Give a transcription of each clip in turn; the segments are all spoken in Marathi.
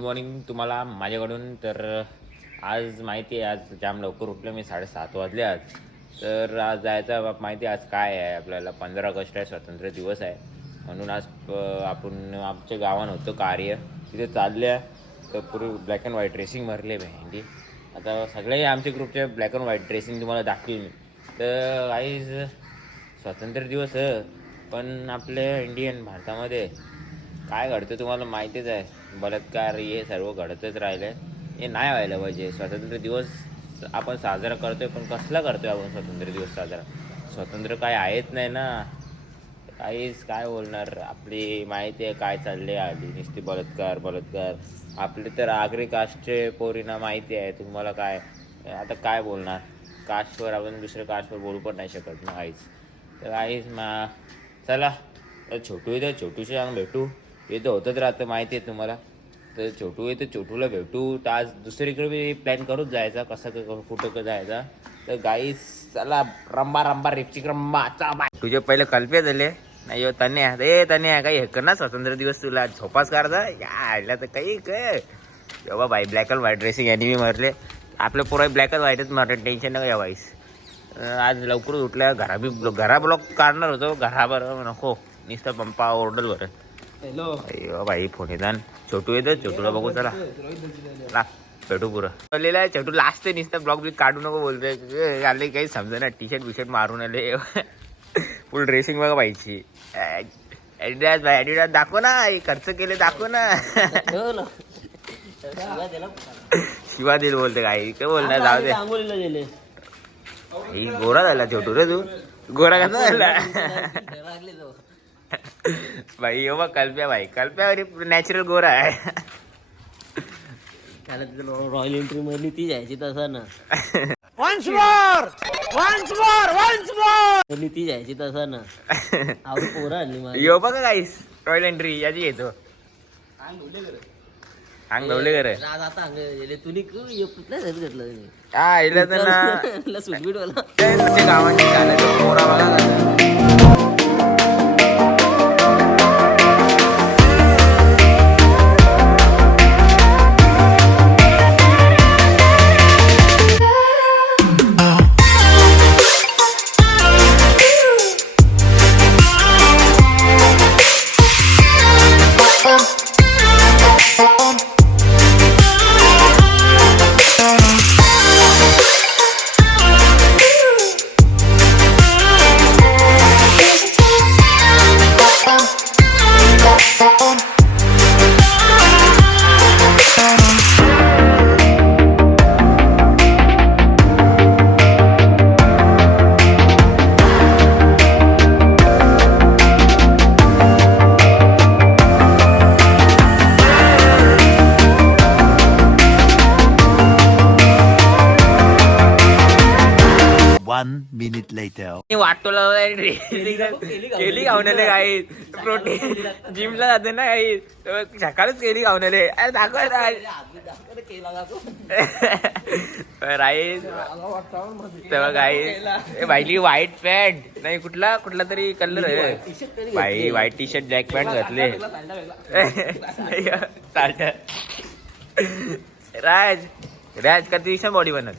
मॉर्निंग तुम्हाला माझ्याकडून. तर आज माहिती आहे, आज जाम लवकर उठलो मी, 7:30 वाजले आज. तर आज जायचं माहिती आहे आज काय आहे आपल्याला, 15 ऑगस्ट आहे, स्वातंत्र्य दिवस आहे. म्हणून आज आपण आमच्या गावात होतो कार्य, तिथे चालल्या. तर पूर्वी ब्लॅक अँड व्हाईट ड्रेसिंग भरले भेंडी. आता सगळे आमच्या ग्रुपचे ब्लॅक अँड व्हाईट ड्रेसिंग तुम्हाला दाखवेल मी. तर आज स्वातंत्र्य दिवस पण आपल्या इंडियन भारतामध्ये काय घडतं तुम्हाला माहितीच आहे. बलात्कार हे सर्व घडतच राहिले. हे नाही व्हायला पाहिजे. स्वातंत्र्य दिवस आपण साजरा करतोय, पण कसला करतोय आपण स्वातंत्र्य दिवस साजरा? स्वातंत्र्य काय आहेच नाही ना. काहीच काय बोलणार. आपली माहिती आहे काय चालले आधी, नुसती बलात्कार. आपले तर आगरी कास्टचे पोरींना माहिती आहे. तुम्हाला काय आता काय बोलणार. कास्टवर आपण दुसऱ्या कास्टवर बोलू पण नाही शकत ना काहीच. तर काहीच चला छोटू येतं, छोटूशी आम्ही भेटू. येतं होतच राहतं माहिती आहे तुम्हाला. तर छोटू येतं, छोटूला भेटू. तर आज दुसरीकडे बी प्लॅन करूच जायचा, कसं कुठं जायचा. तर गाईस चला, रंबा रिपचिक रंबाचा बाय. तुझे पहिले कल्पे झाले नाही हो तन्या. तन्या काही हे कर ना, स्वातंत्र्य दिवस तुला झोपास काढता या तर काही काय बाबा. बाई ब्लॅक अँड व्हाईट ड्रेसिंग यांनी मी मारले. आपलं पुरा ब्लॅक अँड व्हाईटच मारले, टेन्शन नका या बाईस. आज लवकरच उठल्या. घरा ब्लॉक काढणार होतो, घराबरोबर नको नुसतं पंपा ओरडल बरं. हॅलो बाई फोन येतात. छोटू येतं, छोटूला बघू चला भेटू पुरं चाललेलं आहे. छोटू लास्ट नुसतं ब्लॉग बी काढू नको बोलतोय. आले काही समजा ना, टी शर्ट मारून आले. फुल ड्रेसिंग बघा बाईची. ॲडिडास दाखव ना, खर्च केले दाखव ना. शिवा दिल बोलते काय बोलणार. जाऊ दे. ही गोरा झाला छोटू रे. तू गोरा कसा झाला भाई? हो बघ कल्प्या भाई, कल्प्या नॅचरल गोरा आहे. त्याला रॉयल एंट्री मधली ती जायची तसं ना. once more ती जायची तसं ना. आवडी पोरं आणली माझी. यो बघा गाईस, रॉयल एंट्री याची येतो. अंग धवले घर आता तुला कुठल्या घेतलं हा इला तर सुटबीट वाला गावांची चालायचं पोरा बघा. minute later. वाटोला केली गावण्याले काही प्रोटीन जिमला जाते ना काही सकाळच केली गावण्याले. अरे दाखव राईस तेव्हा काही बाईली व्हाईट पॅन्ट नाही, कुठला तरी कलर आहे बाई. White T shirt black pant घातले. राज कधी दिवसा बॉडी बनत,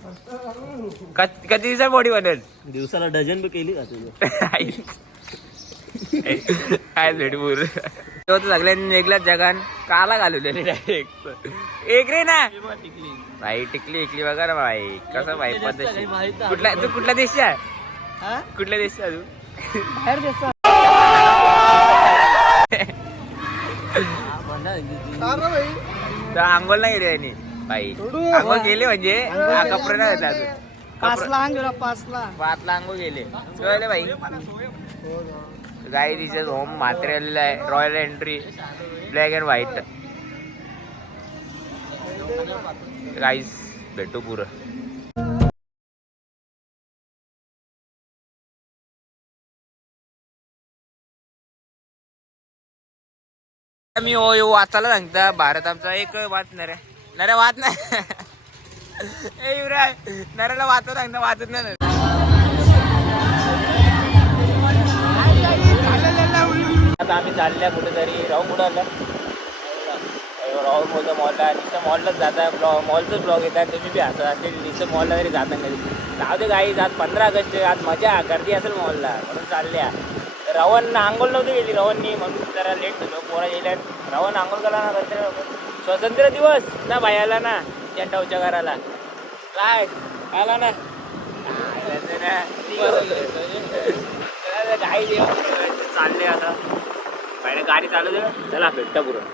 कधी दिवसा बॉडी बनत. दिवसाला डझन बी केली का तुझं? काय भेटपूर सगळ्यांनी वेगळ्याच जगान काला घालवलेले डायरेक्ट. एक रे ना भाई, टिकली बघा ना भाई, कसं भाई पद्धत. कुठल्या देशचा आहे? कुठल्या देशचा तू? बाहेर देशचा. आंघोळ नाही गेली त्यांनी बाई. आंघोळ गेले म्हणजे कपडे नाही होता अजून. 5 ला आंघोळ गेले बाई. गाई दिसत होम मात्रे आलेला आहे. Royal entry black and white. Guys भेटू पुरं. मी वाचायला सांगता भारत आमचा एक वाचणार आहे. नरे वाच नाही नऱ्याला वाचत सांगता वाचत नाही. आम्ही चालल्या कुठेतरी राहून कुठं आलं राहुल बोलतो मॉलला नुसतं मॉललाच जाता मॉलचंच ब्लॉग येतात तुम्ही बी असं असेल नुसतं मॉलला तरी जाता कधी जाऊ दे गाईज आज 15 ऑगस्ट आज मजा गर्दी असेल मॉलला म्हणून चालल्या रवण आंघोळ नव्हती गेली रवणनी म्हणून जरा लेट झालो पोरा गेल्यात रवण आंघोळ करा ना स्वातंत्र्य दिवस ना बायाला ना त्या टावच्या घराला काय आला ना गाई चालले आता बाहेर गाडी चालू दे चला भेटता पुरं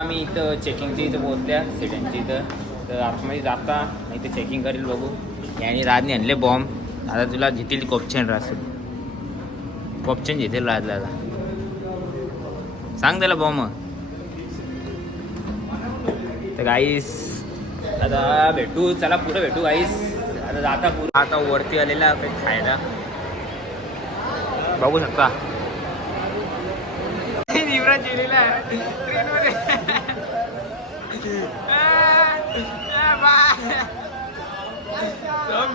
आम्ही इथं चेकिंगची इथं पोहोचल्या सिट्यांची इथं तर आतमध्ये जाता इथं चेकिंग करेल बघू यांनी राजने आणले बॉम्ब आता तुला घेतील कोपचेन राज कोपचेन घेतील राजला आता सांग त्याला बॉम्ब तर गाईस आता भेटू चला पुढं भेटू गाईस आता जाता पुढं आता वरती आलेला काही खायला बघू शकता युवराज गेलेला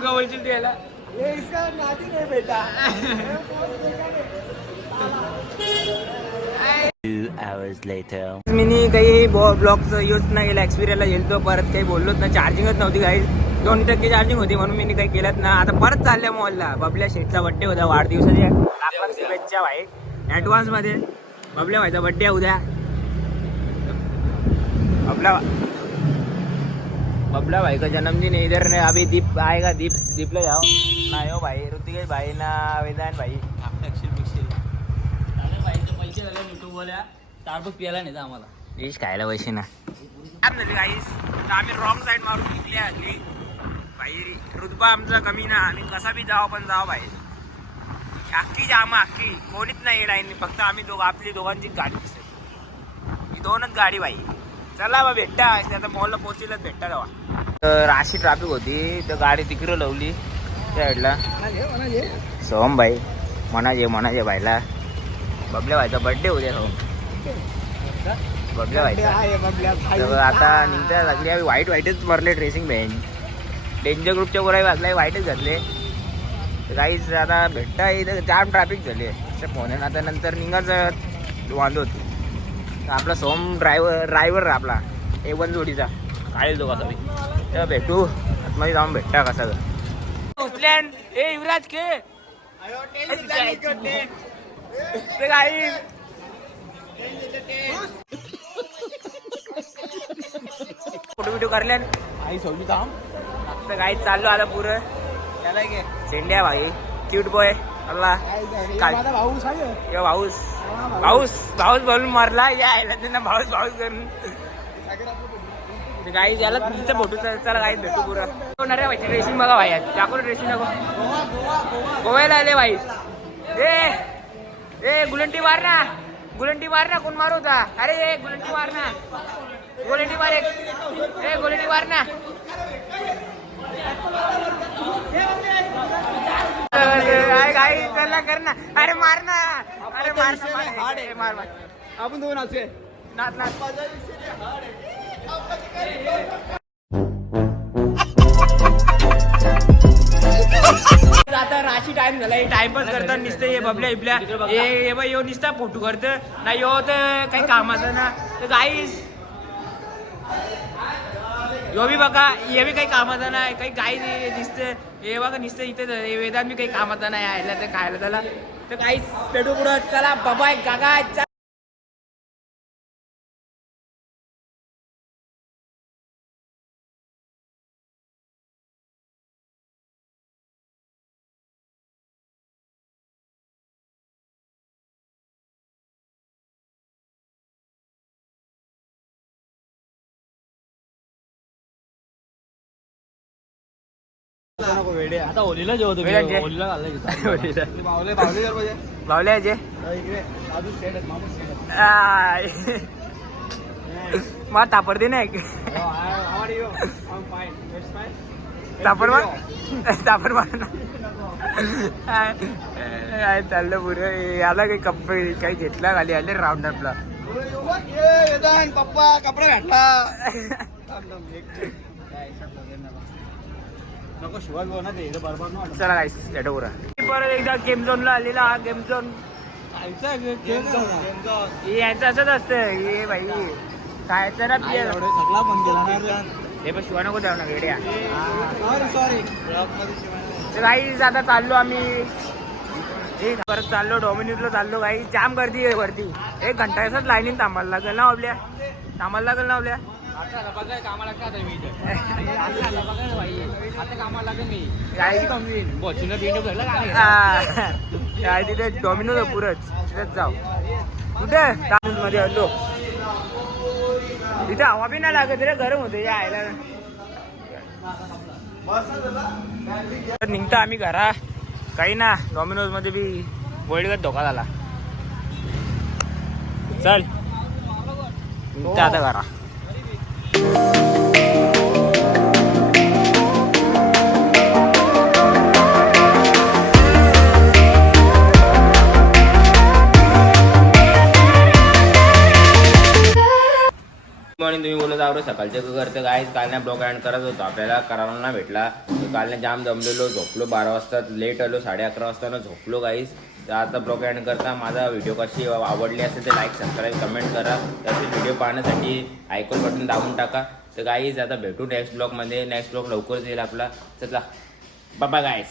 गवळची द्यायला बेटा 2 hours later. मी काही ब्लॉगचं यूज नाही केला एक्सपिरियन्सला गेलतो परत काही बोललोच ना चार्जिंगच नव्हती काही 2% चार्जिंग होती म्हणून मी काही केलंच ना आता परत चालल्या मॉलला बबल्या शेठचा बड्डे होता वाढदिवसाच्या शुभेच्छा भाई ॲडव्हान्स मध्ये बबल्या भाईचा बड्डे उद्या बबला भाई का जन्मदिन है इधर ने अभी दीप आएगा दीप ले जाओ ना यो भाई ऋतिकेश भाई ना वेदांत भाई पैसे झाले युट्यूब वाल्या स्टारबक्स प्यायला नाही आम्हाला डिश खायला पैसे ना आम्ही रॉंग साईड मारून निघले हल्ली भाई रुतबा आमचा कमी ना आम्ही कसा बी जाऊ पण जाऊ भाई अख्खी जाम अख्खी कोणीच नाही लाईन फक्त आम्ही आपली दोघांची गाडी दिसते ही दोनच गाडी भाई चला बा भेटता आता मॉलला पोहोचलेच भेटता जावा तर अशी ट्रॅफिक होती तर गाडी तिकडं लावली त्या साईडला सोहम भाई म्हणाजे भाईला बबल्या भाईचा बड्डे उद्या हो बबल्या भाईचा तर आता निघता लागली वाईटच भरले ड्रेसिंग बँड डेंजर ग्रुपच्या वर वाजला वाईटच घातले काहीच आता भेटता इथं जाम ट्रॅफिक झाली फोन आता नंतर निघाच वांदोत आपला सोम ड्रायव्हर आपला A1 जोडीचा काळेल तो कसा बी तेव्हा भेटू आतमध्ये जाऊन भेटता कसा उचल्यान ए युवराज के फोटो बिटो करल्यान आई सोबी काम तर काही चाललो आता पुरं त्याला घे सेंड्या भाई क्यूट बॉय अल्ला माझा भाऊस आहे भाऊस बोलून मारला यायला त्यांना भाऊस करून काही झालं तिचा फोटो चला काही भेटू पुरा होणाऱ्या भाई ड्रेसिंग बघा भाई टाकून ड्रेसिंग नको गोव्याला आले भाई ए गुलंटी मार ना कोण मारू होता अरे गुलंटी मार ना गोलंटी मार गोलंटी मार ना काही त्याला कर ना अरे मार आपण दोन असे नाच आता राशी टाइम झालाय टाइमपास करतात नुसतं हे बबल्या इबल्या हे बाई यो नुसता फोटो करतं नाही यो तर काही कामाचं ना तर गाईस यो बी बघा हे बी काही कामाचं नाही काही गाई दिसतं हे बघा नुसतं इथे वेदांत बी काही कामाचं नाही यायला तर खायला त्याला तर काहीच पेटू पुढं चला बाबा गागा आता होलीला जेवतो वेळाचे. होलीला घालला भावल्या जे मला तापड दे ना तापड मार ना चाललं पुरं याला काही कपडे काही घेतला खाली आले राऊंड अपला पप्पा कपडा घातला नको शिवाय ना ते बरोबर चला गाईस भेटू पुरा परत एकदा गेम झोनला आलेला हा गेम झोन हे यांचं असंच असतं हे बाई काय तर हे पण शिवा नको द्याव ना वेड्या. तर काही आता चाललो आम्ही परत चाललो डॉमिनोजला चाललो काही जाम गर्दी आहे वरती. 1 घंटा असंच लाईनीत थांबायला लागेल ना आपल्या काय तिथे डॉमिनोज आहे पुरच तिथेच जाऊ. कुठे मध्ये आलो तिथे हवा बी नाही लागत रे गरम होते यायला. निघता आम्ही घरा काही ना डॉमिनोज मध्ये बी वर्ल्ड धोका झाला. चल निघता आता घरा. मॉर्निंग तुम्ही बोलत आहो सकाळचे करते काय काल नाही ब्लॉग एंड करत होतो आपल्याला करायला नाही भेटला. काल नाही जाम जमलेलो झोपलो 12 वाजता लेट आलो 11:30 वाजता झोपलो गाईज. तर आता ब्लॉग एंड करता माझा व्हिडिओ कशी आवडली असेल तर लाईक सबस्क्राईब कमेंट करा. तसे व्हिडिओ पाहण्यासाठी आयकॉन बटन दाबून टाका. तर गाईज आता भेटू नेक्स्ट ब्लॉगमध्ये. नेक्स्ट ब्लॉग लवकरच येईल आपला. चला बाय बाय गाईज.